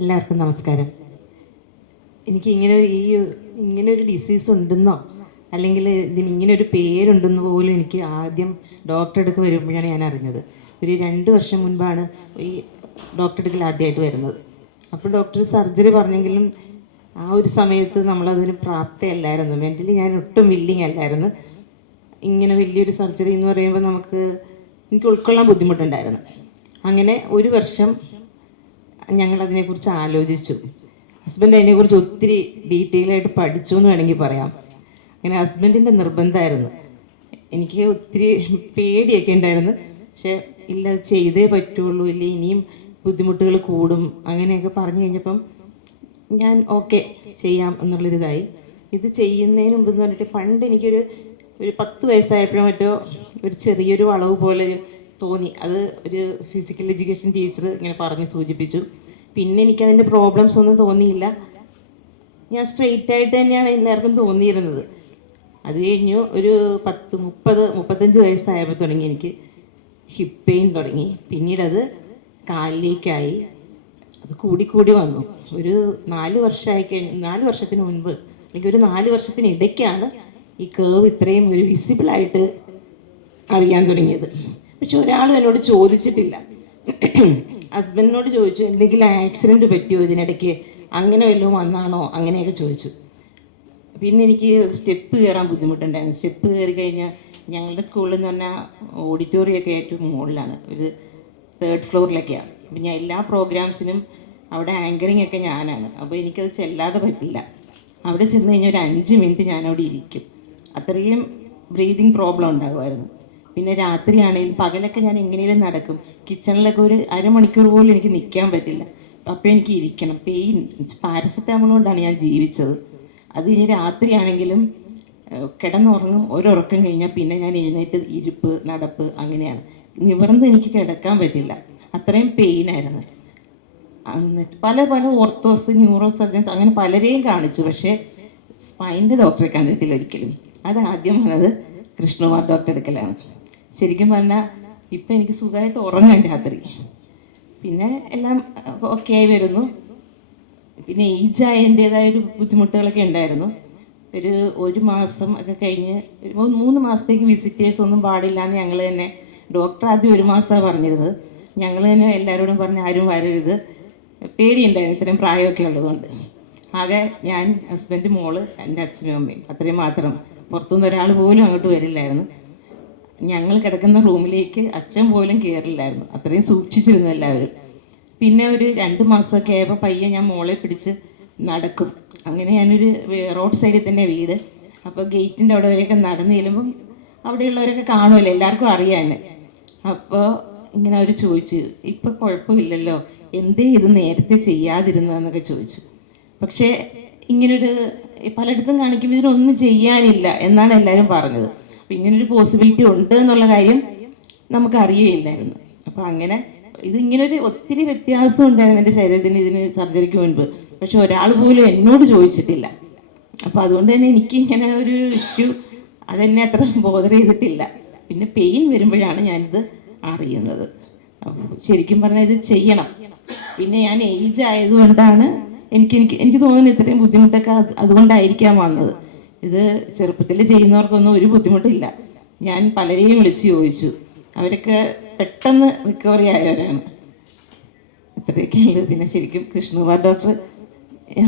എല്ലാവർക്കും നമസ്കാരം. എനിക്ക് ഇങ്ങനൊരു ഡിസീസ് ഉണ്ടെന്നോ അല്ലെങ്കിൽ ഇതിന് ഇങ്ങനൊരു പേരുണ്ടെന്ന് പോലും എനിക്ക് ആദ്യം ഡോക്ടറെ അടുത്ത് വരുമ്പോഴാണ് ഞാൻ അറിഞ്ഞത്. ഒരു 2 വർഷം മുൻപാണ് ഈ ഡോക്ടറെ അടുക്കൽ ആദ്യമായിട്ട് വരുന്നത്. അപ്പോൾ ഡോക്ടർ സർജറി പറഞ്ഞെങ്കിലും ആ ഒരു സമയത്ത് നമ്മളതിന് പ്രാപ്തയല്ലായിരുന്നു. മെൻ്റലി ഞാൻ ഒട്ടും വില്ലിങ് അല്ലായിരുന്നു. ഇങ്ങനെ വലിയൊരു സർജറി എന്ന് പറയുമ്പോൾ എനിക്ക് ഉൾക്കൊള്ളാൻ ബുദ്ധിമുട്ടുണ്ടായിരുന്നു. അങ്ങനെ 1 വർഷം ഞങ്ങളതിനെക്കുറിച്ച് ആലോചിച്ചു. ഹസ്ബൻഡ് അതിനെക്കുറിച്ച് ഒത്തിരി ഡീറ്റെയിൽ ആയിട്ട് പഠിച്ചു എന്ന് വേണമെങ്കിൽ പറയാം. അങ്ങനെ ഹസ്ബൻഡിൻ്റെ നിർബന്ധമായിരുന്നു. എനിക്ക് ഒത്തിരി പേടിയൊക്കെ ഉണ്ടായിരുന്നു. പക്ഷേ ഇല്ല, അത് ചെയ്തേ പറ്റുള്ളൂ, ഇല്ല ഇനിയും ബുദ്ധിമുട്ടുകൾ കൂടും, അങ്ങനെയൊക്കെ പറഞ്ഞു കഴിഞ്ഞപ്പം ഞാൻ ഓക്കെ ചെയ്യാം എന്നുള്ളൊരിതായി. ഇത് ചെയ്യുന്നതിന് മുമ്പെന്ന് പറഞ്ഞിട്ട് പണ്ട് എനിക്കൊരു 10 വയസ്സായപ്പോഴോ മറ്റോ ഒരു ചെറിയൊരു വളവ് പോലെ തോന്നി. അത് ഒരു ഫിസിക്കൽ എഡ്യൂക്കേഷൻ ടീച്ചർ ഇങ്ങനെ പറഞ്ഞ് സൂചിപ്പിച്ചു. പിന്നെ എനിക്കതിൻ്റെ പ്രോബ്ലംസ് ഒന്നും തോന്നിയില്ല. ഞാൻ സ്ട്രെയിറ്റ് ആയിട്ട് തന്നെയാണ് എല്ലാവർക്കും തോന്നിയിരുന്നത്. അത് കഴിഞ്ഞു ഒരു 35 വയസ്സായപ്പോൾ തുടങ്ങി എനിക്ക് ഹിപ്പ് പെയിൻ തുടങ്ങി. പിന്നീട് അത് കാലിലേക്കായി. അത് കൂടി വന്നു. ഒരു 4 വർഷത്തിന് മുൻപ് അല്ലെങ്കിൽ ഒരു 4 വർഷത്തിനിടയ്ക്കാണ് ഈ കേവ് ഇത്രയും ഒരു വിസിബിളായിട്ട് അറിയാൻ തുടങ്ങിയത്. പക്ഷെ ഒരാളും എന്നോട് ചോദിച്ചിട്ടില്ല. ഹസ്ബൻഡിനോട് ചോദിച്ചു, എന്തെങ്കിലും ആക്സിഡൻറ്റ് പറ്റിയോ ഇതിനിടയ്ക്ക്, അങ്ങനെ വല്ലതും വന്നാണോ, അങ്ങനെയൊക്കെ ചോദിച്ചു. പിന്നെ എനിക്ക് സ്റ്റെപ്പ് കയറാൻ ബുദ്ധിമുട്ടുണ്ടായിരുന്നു. സ്റ്റെപ്പ് കയറി കഴിഞ്ഞാൽ ഞങ്ങളുടെ സ്കൂളിൽ എന്ന് പറഞ്ഞാൽ ഓഡിറ്റോറിയമൊക്കെ ഏറ്റവും മുകളിലാണ്, ഒരു 3rd ഫ്ലോറിലൊക്കെയാണ്. അപ്പം ഞാൻ എല്ലാ പ്രോഗ്രാംസിനും അവിടെ ആങ്കറിങ് ഒക്കെ ഞാനാണ്. അപ്പോൾ എനിക്കത് ചെല്ലാതെ പറ്റില്ല. അവിടെ ചെന്ന് കഴിഞ്ഞാൽ ഒരു 5 മിനിറ്റ് ഞാനവിടെ ഇരിക്കും. അത്രയും ബ്രീതിങ് പ്രോബ്ലം ഉണ്ടാകുമായിരുന്നു. പിന്നെ രാത്രിയാണെങ്കിലും പകലൊക്കെ ഞാൻ എങ്ങനെയും നടക്കും. കിച്ചണിലൊക്കെ ഒരു അരമണിക്കൂർ പോലും എനിക്ക് നിൽക്കാൻ പറ്റില്ല. അപ്പോൾ എനിക്ക് ഇരിക്കണം. പെയിൻ, പാരസെറ്റാമോൾ കൊണ്ടാണ് ഞാൻ ജീവിച്ചത്. അത് ഇനി രാത്രിയാണെങ്കിലും കിടന്നുറങ്ങും. ഒരുറക്കം കഴിഞ്ഞാൽ പിന്നെ ഞാൻ എഴുന്നേറ്റ് ഇരിപ്പ്, നടപ്പ്, അങ്ങനെയാണ്. നിവർന്ന് എനിക്ക് കിടക്കാൻ പറ്റില്ല. അത്രയും പെയിനായിരുന്നു. എന്നിട്ട് പല ഓർത്തോസ്, ന്യൂറോ സർജൻസ് അങ്ങനെ പലരെയും കാണിച്ചു. പക്ഷേ സ്പൈൻ്റെ ഡോക്ടറെ കണ്ടിട്ടില്ല ഒരിക്കലും. അത് ആദ്യം വന്നത് കൃഷ്ണകുമാർ ഡോക്ടറെ അടുക്കലാണ്. ശരിക്കും പറഞ്ഞാൽ ഇപ്പം എനിക്ക് സുഖമായിട്ട് ഉറങ്ങാൻ രാത്രി. പിന്നെ എല്ലാം ഓക്കെ ആയി വരുന്നു. പിന്നെ ഏജായതിൻ്റേതായൊരു ബുദ്ധിമുട്ടുകളൊക്കെ ഉണ്ടായിരുന്നു. ഒരു മാസം ഒക്കെ കഴിഞ്ഞ് 3 മാസത്തേക്ക് വിസിറ്റേഴ്സ് ഒന്നും പാടില്ല എന്ന് ഞങ്ങൾ തന്നെ, ഡോക്ടർ ആദ്യം 1 മാസമാണ് പറഞ്ഞിരുന്നത്. ഞങ്ങൾ തന്നെ എല്ലാവരോടും പറഞ്ഞ് ആരും വരരുത്, പേടിയുണ്ടായിരുന്നു ഇത്രയും പ്രായമൊക്കെ ഉള്ളതുകൊണ്ട്. ആകെ ഞാൻ, ഹസ്ബൻഡ്, മോള്, എൻ്റെ അച്ഛനും അമ്മയും, അത്രയും മാത്രം. പുറത്തുനിന്ന് ഒരാൾ പോലും അങ്ങോട്ട് വരില്ലായിരുന്നു. ഞങ്ങൾ കിടക്കുന്ന റൂമിലേക്ക് അച്ഛൻ പോലും കയറില്ലായിരുന്നു. അത്രയും സൂക്ഷിച്ചിരുന്നു എല്ലാവരും. പിന്നെ ഒരു 2 മാസമൊക്കെ ആയപ്പോൾ പയ്യെ ഞാൻ മോളെ പിടിച്ച് നടക്കും. അങ്ങനെ ഞാനൊരു റോഡ് സൈഡിൽ തന്നെ വീട്. അപ്പോൾ ഗേറ്റിൻ്റെ അവിടെ വരെയൊക്കെ നടന്നു ചെല്ലുമ്പം അവിടെയുള്ളവരൊക്കെ കാണുമല്ലോ, എല്ലാവർക്കും അറിയാൻ. അപ്പോൾ ഇങ്ങനെ അവർ ചോദിച്ചു, ഇപ്പം കുഴപ്പമില്ലല്ലോ, എന്തേ ഇത് നേരത്തെ ചെയ്യാതിരുന്നതെന്നൊക്കെ ചോദിച്ചു. പക്ഷേ ഇങ്ങനൊരു പലയിടത്തും കാണിക്കുമ്പോൾ ഇതിനൊന്നും ചെയ്യാനില്ല എന്നാണ് എല്ലാവരും പറഞ്ഞത്. അപ്പം ഇങ്ങനൊരു പോസിബിലിറ്റി ഉണ്ട് എന്നുള്ള കാര്യം നമുക്കറിയില്ലായിരുന്നു. അപ്പോൾ അങ്ങനെ ഇതിങ്ങനൊരു ഒത്തിരി വ്യത്യാസം ഉണ്ടായിരുന്നു എൻ്റെ ശരീരത്തിന് ഇതിന് സർജറിക്ക് മുൻപ്. പക്ഷെ ഒരാൾ പോലും എന്നോട് ചോദിച്ചിട്ടില്ല. അപ്പോൾ അതുകൊണ്ട് തന്നെ എനിക്ക് ഇങ്ങനെ ഒരു ഇഷ്യൂ അതെന്നെ അത്ര ബോധർ ചെയ്തിട്ടില്ല. പിന്നെ പെയിൻ വരുമ്പോഴാണ് ഞാനിത് അറിയുന്നത്. ശരിക്കും പറഞ്ഞാൽ ഇത് ചെയ്യണം. പിന്നെ ഞാൻ ഏജ് ആയതുകൊണ്ടാണ് എനിക്ക് തോന്നുന്നു ഇത്രയും ബുദ്ധിമുട്ടൊക്കെ അതുകൊണ്ടായിരിക്കാം വന്നത്. ഇത് ചെറുപ്പത്തിൽ ചെയ്യുന്നവർക്കൊന്നും ഒരു ബുദ്ധിമുട്ടില്ല. ഞാൻ പലരെയും വിളിച്ച് ചോദിച്ചു, അവരൊക്കെ പെട്ടെന്ന് റിക്കവറി ആയവരാണ്. ഇത്രയൊക്കെയുള്ളത്. പിന്നെ ശരിക്കും കൃഷ്ണകുമാർ ഡോക്ടർ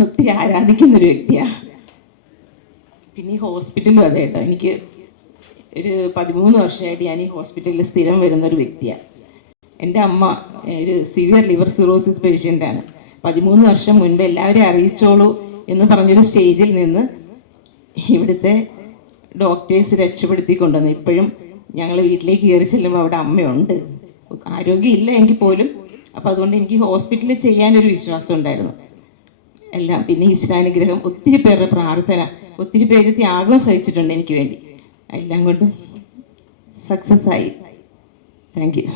ഒത്തിരി ആരാധിക്കുന്നൊരു വ്യക്തിയാണ്. പിന്നെ ഈ ഹോസ്പിറ്റലും അതെ കേട്ടോ, എനിക്ക് ഒരു 13 വർഷമായിട്ട് ഞാൻ ഈ ഹോസ്പിറ്റലിൽ സ്ഥിരം വരുന്നൊരു വ്യക്തിയാണ്. എൻ്റെ അമ്മ ഒരു സിവിയർ ലിവർ സിറോസിസ് പേഷ്യൻ്റാണ്. 13 വർഷം മുൻപ് എല്ലാവരെയും അറിയിച്ചോളൂ എന്ന് പറഞ്ഞൊരു സ്റ്റേജിൽ നിന്ന് ഇവിടുത്തെ ഡോക്ടേഴ്സ് രക്ഷപ്പെടുത്തി കൊണ്ടുവന്നു. ഇപ്പോഴും ഞങ്ങൾ വീട്ടിലേക്ക് കയറി ചെല്ലുമ്പോൾ അവിടെ അമ്മയുണ്ട്. ആരോഗ്യമില്ല എങ്കിൽ പോലും. അപ്പോൾ അതുകൊണ്ട് എനിക്ക് ഹോസ്പിറ്റലിൽ ചെയ്യാനൊരു വിശ്വാസം ഉണ്ടായിരുന്നു എല്ലാം. പിന്നെ ഈശ്വരാനുഗ്രഹം, ഒത്തിരി പേരുടെ പ്രാർത്ഥന, ഒത്തിരി പേര് ത്യാഗം സഹിച്ചിട്ടുണ്ട് എനിക്ക് വേണ്ടി. എല്ലാം കൊണ്ടും സക്സസ് ആയി. Thank you.